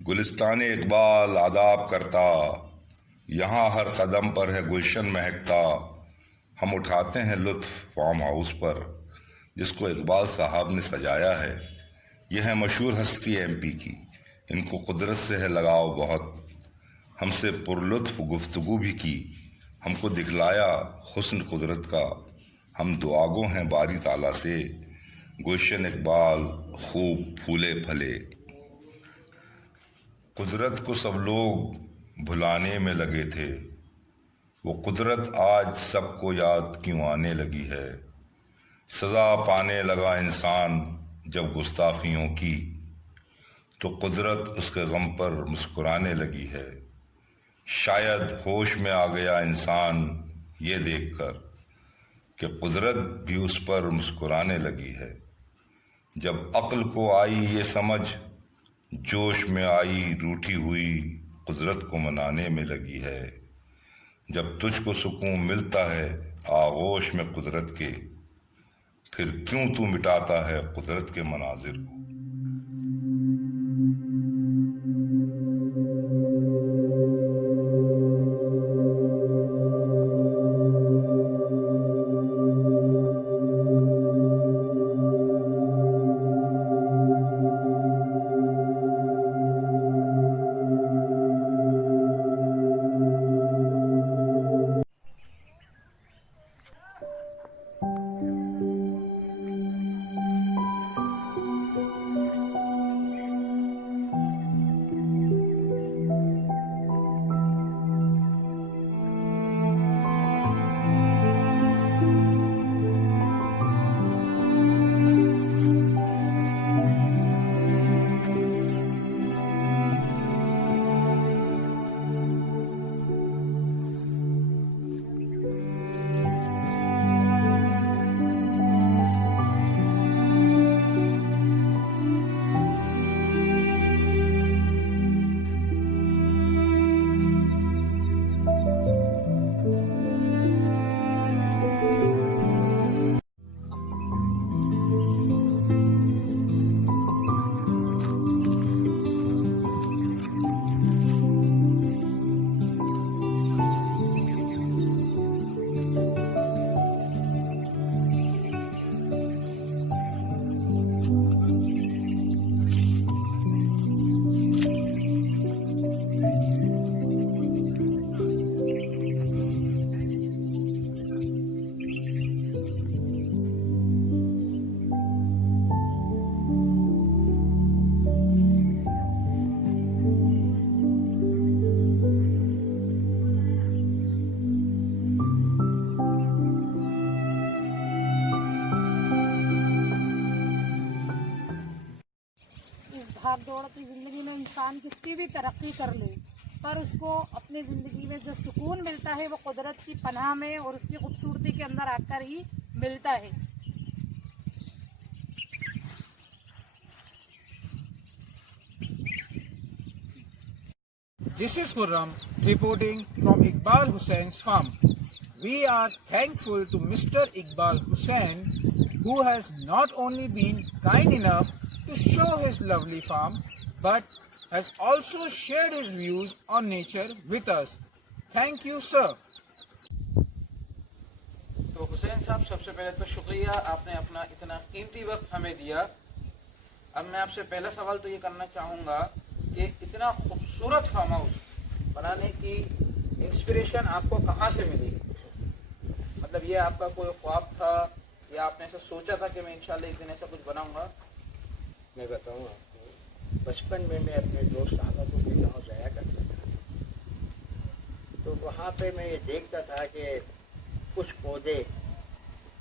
گلستان اقبال آداب کرتا، یہاں ہر قدم پر ہے گلشن مہکتا۔ ہم اٹھاتے ہیں لطف فارم ہاؤس پر جس کو اقبال صاحب نے سجایا ہے۔ یہ ہے مشہور ہستی ایم پی کی، ان کو قدرت سے ہے لگاؤ بہت۔ ہم سے پرلطف گفتگو بھی کی، ہم کو دکھلایا حسن قدرت کا۔ ہم دعاگو ہیں باری تعالیٰ سے، گلشن اقبال خوب پھولے پھلے۔ قدرت کو سب لوگ بھلانے میں لگے تھے، وہ قدرت آج سب کو یاد کیوں آنے لگی ہے۔ سزا پانے لگا انسان جب گستاخیوں کی، تو قدرت اس کے غم پر مسکرانے لگی ہے۔ شاید ہوش میں آ گیا انسان یہ دیکھ کر کہ قدرت بھی اس پر مسکرانے لگی ہے۔ جب عقل کو آئی یہ سمجھ، جوش میں آئی روٹھی ہوئی قدرت کو منانے میں لگی ہے۔ جب تجھ کو سکون ملتا ہے آغوش میں قدرت کے، پھر کیوں تو مٹاتا ہے قدرت کے مناظر کو۔ بھاگ دوڑ کی زندگی میں انسان کتنی بھی ترقی کر لے، پر اس کو اپنی زندگی میں جو سکون ملتا ہے وہ قدرت کی پناہ میں اور اس کی خوبصورتی کے اندر آ کر ہی ملتا ہے۔ This is Khurram reporting from Iqbal Hussein's farm. We are thankful to Mr. Iqbal Hussein, who has not only been kind enough to show his lovely farm, but has also shared his views on nature with us. Thank you, sir. تو حسین صاحب، سب سے پہلے تو شکریہ، آپ نے اپنا اتنا قیمتی وقت ہمیں دیا۔ اب میں آپ سے پہلا سوال تو یہ کرنا چاہوں گا کہ اتنا خوبصورت فارم ہاؤس بنانے کی انسپریشن آپ کو کہاں سے ملی؟ مطلب یہ آپ کا کوئی خواب تھا یا آپ نے ایسا سوچا تھا کہ میں انشاءاللہ ایک دن ایسا کچھ بناؤں گا؟ میں بتاؤں آپ کو، بچپن میں اپنے دوست صاحبوں کے گاؤں جایا کرتا تھا، تو وہاں پہ میں یہ دیکھتا تھا کہ کچھ پودے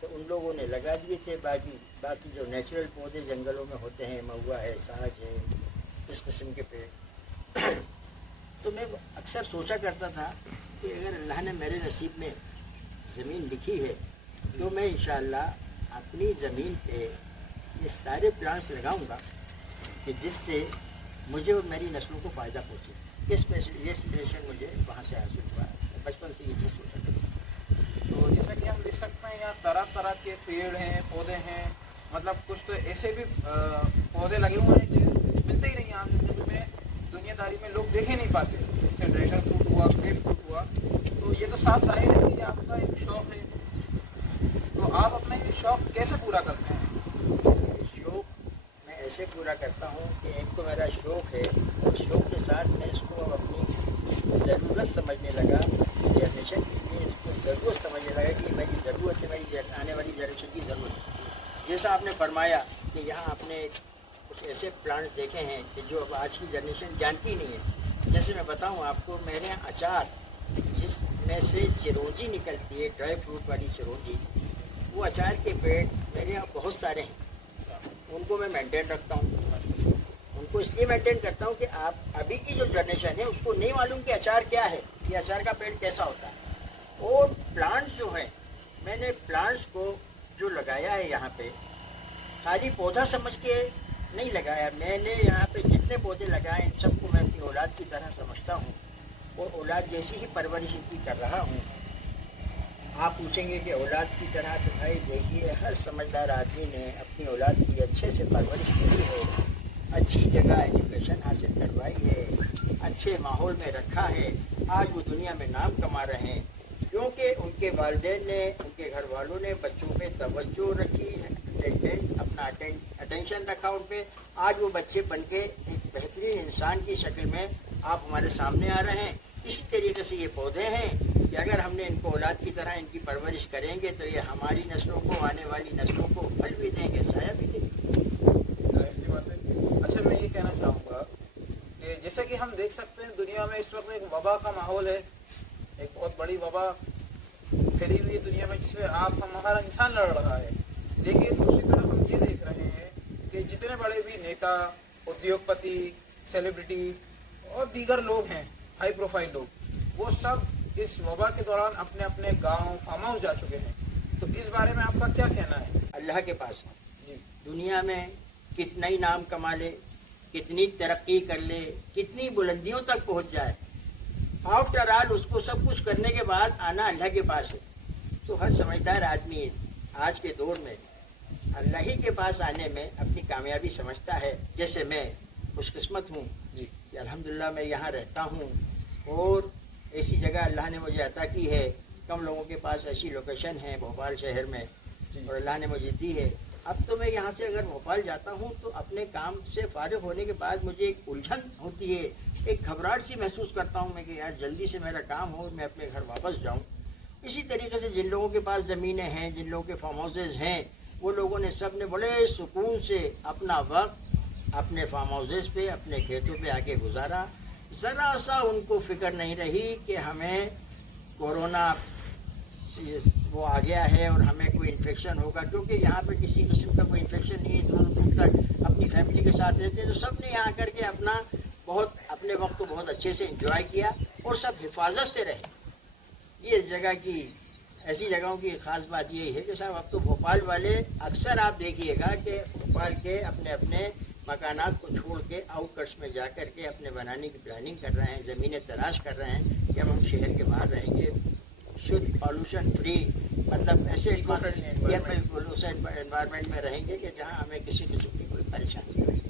تو ان لوگوں نے لگا دیے تھے، باقی جو نیچرل پودے جنگلوں میں ہوتے ہیں، مہوا ہے، ساج ہے، اس قسم کے پیڑ، تو میں اکثر سوچا کرتا تھا کہ اگر اللہ نے میرے نصیب میں زمین لکھی ہے تو میں انشاءاللہ اپنی زمین پہ یہ سارے پلانٹس لگاؤں گا کہ جس سے مجھے اور میری نسلوں کو فائدہ پہنچے۔ یہ انسپریشن مجھے وہاں سے حاصل ہوا، بچپن سے یہ چیز سوچا کرتا۔ تو جیسا کہ ہم دیکھ سکتے ہیں یہاں طرح طرح کے پیڑ ہیں، پودے ہیں، مطلب کچھ تو ایسے بھی پودے لگے ہوئے ہیں جو ملتے ہی نہیں ہیں عام زندگی میں، دنیا देख ही नहीं पाते, जैसे ड्रैगन फ्रूट हुआ, ग्रेप फ्रूट हुआ। तो ये तो साफ जाहिर है कि ये आपका एक शौक है। तो आप अपना ये शौक कैसे पूरा करते हैं? शौक मैं ऐसे पूरा करता हूँ कि एक तो मेरा शौक है, और शौक के साथ मैं इसको अपनी ज़रूरत समझने लगा, जनरेशन के लिए इसको ज़रूरत समझने लगा कि मेरी ज़रूरत है, मेरी आने वाली जनरेशन की ज़रूरत है। जैसा आपने फरमाया कि यहाँ आपने कुछ ऐसे प्लांट्स देखे हैं कि जो अब आज की जनरेशन जानती नहीं है। जैसे मैं बताऊँ आपको, मेरे यहाँ अचार जिसमें से चिरौंजी निकलती है, ड्राई फ्रूट वाली चिरौंजी, वो अचार के पेड़ मेरे यहाँ बहुत सारे हैं। उनको मैं मेंटेन रखता हूँ। उनको इसलिए मेंटेन करता हूँ कि आप अभी की जो जनरेशन है उसको नहीं मालूम कि अचार क्या है, कि अचार का पेड़ कैसा होता है। और प्लांट्स जो हैं, मैंने प्लांट्स को जो लगाया है यहाँ पे, खाली पौधा समझ के नहीं लगाया। मैंने यहाँ पे जितने पौधे लगाए इन सबको मैं अपनी औलाद की तरह समझता हूँ, और औलाद जैसी ही परवरिश इनकी कर रहा हूँ। आप पूछेंगे कि औलाद की तरह, तो भाई देखिए, हर समझदार आदमी ने अपनी औलाद की अच्छे से परवरिश की है, अच्छी जगह एजुकेशन हासिल करवाई है, अच्छे माहौल में रखा है। आज वो दुनिया में नाम कमा रहे हैं, क्योंकि उनके वालिदैन ने, उनके घर वालों ने बच्चों पे तवज्जो रखी, अपना अटेंशन रखा उन पे। आज वो बच्चे बन के एक बेहतरीन इंसान की शक्ल में आप हमारे सामने आ रहे हैं। इसी तरीके से ये पौधे हैं कि अगर हमने इनको औलाद की तरह इनकी परवरिश करेंगे तो ये हमारी नस्लों को, आने वाली नस्लों को फल भी देंगे, साया भी देंगे। ऐसी बात है। अच्छा, मैं ये कहना चाहूँगा कि जैसे कि हम देख सकते हैं दुनिया में इस वक्त एक वबा का माहौल है, एक बहुत बड़ी वबा फैली हुई है दुनिया में, जिससे हमारा इंसान लड़ रहा है। लेकिन दूसरी तरफ हम ये देख रहे हैं कि जितने बड़े भी नेता, उद्योगपति, सेलिब्रिटी और दीगर लोग हैं, हाई प्रोफाइल लोग, वो सब इस वबा के दौरान अपने अपने गांव, फार्म हाउस जा चुके हैं। तो इस बारे में आपका क्या कहना है? अल्लाह के पास जी, दुनिया में कितना ही नाम कमा ले, कितनी तरक्की कर ले, कितनी बुलंदियों तक पहुंच जाए, आफ्टर ऑल उसको सब कुछ करने के बाद आना अल्लाह के पास है। तो हर समझदार आदमी आज के दौर में अल्लाह ही के पास आने में अपनी कामयाबी समझता है। जैसे मैं खुशकिस्मत हूँ जी, कि अल्हम्दुलिल्लाह मैं यहाँ रहता हूँ, और ऐसी जगह अल्लाह ने मुझे अता की है। कम लोगों के पास ऐसी लोकेशन है भोपाल शहर में, और अल्लाह ने मुझे दी है। अब तो मैं यहाँ से अगर भोपाल जाता हूँ तो अपने काम से फारिग होने के बाद मुझे एक उलझन होती है, एक घबराहट सी महसूस करता हूँ मैं कि यार जल्दी से मेरा काम हो और मैं अपने घर वापस जाऊँ। इसी तरीके से जिन लोगों के पास ज़मीनें हैं, जिन लोगों के फार्म हाउसेज हैं, वो लोगों ने सब ने बड़े सुकून से अपना वक्त अपने फार्म हाउसेज पे, अपने खेतों पे आके गुजारा। ज़रा सा उनको फिक्र नहीं रही कि हमें कोरोना वो आ गया है और हमें कोई इन्फेक्शन होगा, क्योंकि यहाँ पे किसी किस्म का कोई इन्फेक्शन नहीं है। दूर दूर तक अपनी फैमिली के साथ रहते हैं, तो सब ने यहाँ करके अपने वक्त को बहुत अच्छे से एंजॉय किया, और सब हिफाजत से रहे। ये इस जगह की, ऐसी जगहों की ख़ास बात यही है कि साहब अब तो भोपाल वाले अक्सर आप देखिएगा कि भोपाल के अपने अपने मकानात को छोड़ के आउटकट्स में जा कर के अपने बनाने की प्लानिंग कर रहे हैं, ज़मीनें तलाश कर रहे हैं कि हम शहर के बाहर रहेंगे, शुद्ध पॉल्यूशन फ्री, मतलब ऐसे बिल्कुल उस एनवायरनमेंट में रहेंगे कि जहाँ हमें किसी किस्म की कोई परेशानी नहीं होगी।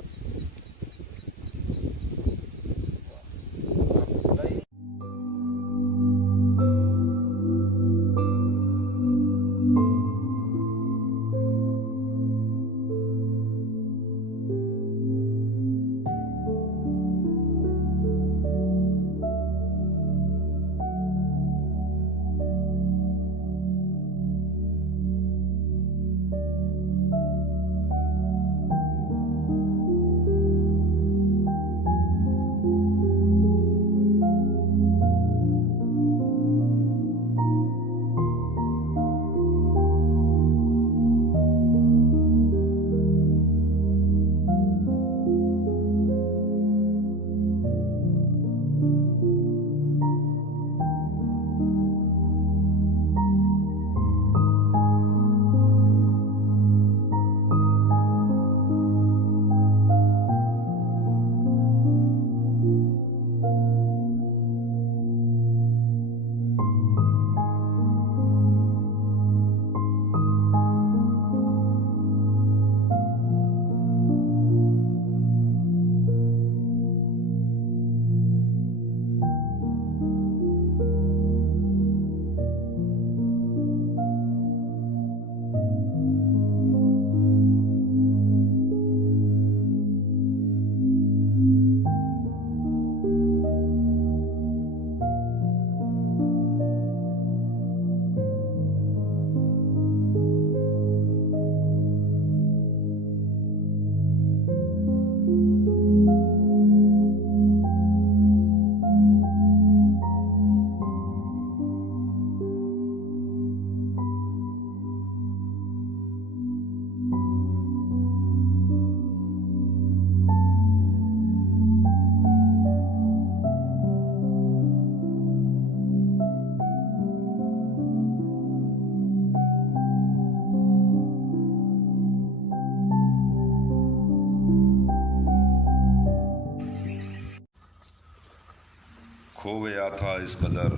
کھو گیا تھا اس قدر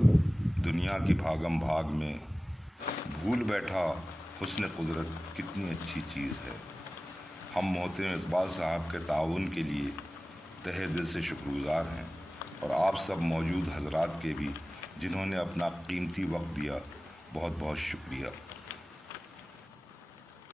دنیا کی بھاگم بھاگ میں، بھول بیٹھا حسن قدرت کتنی اچھی چیز ہے۔ ہم محترم اقبال صاحب کے تعاون کے لیے تہہ دل سے شکر گزار ہیں، اور آپ سب موجود حضرات کے بھی جنہوں نے اپنا قیمتی وقت دیا، بہت بہت شکریہ۔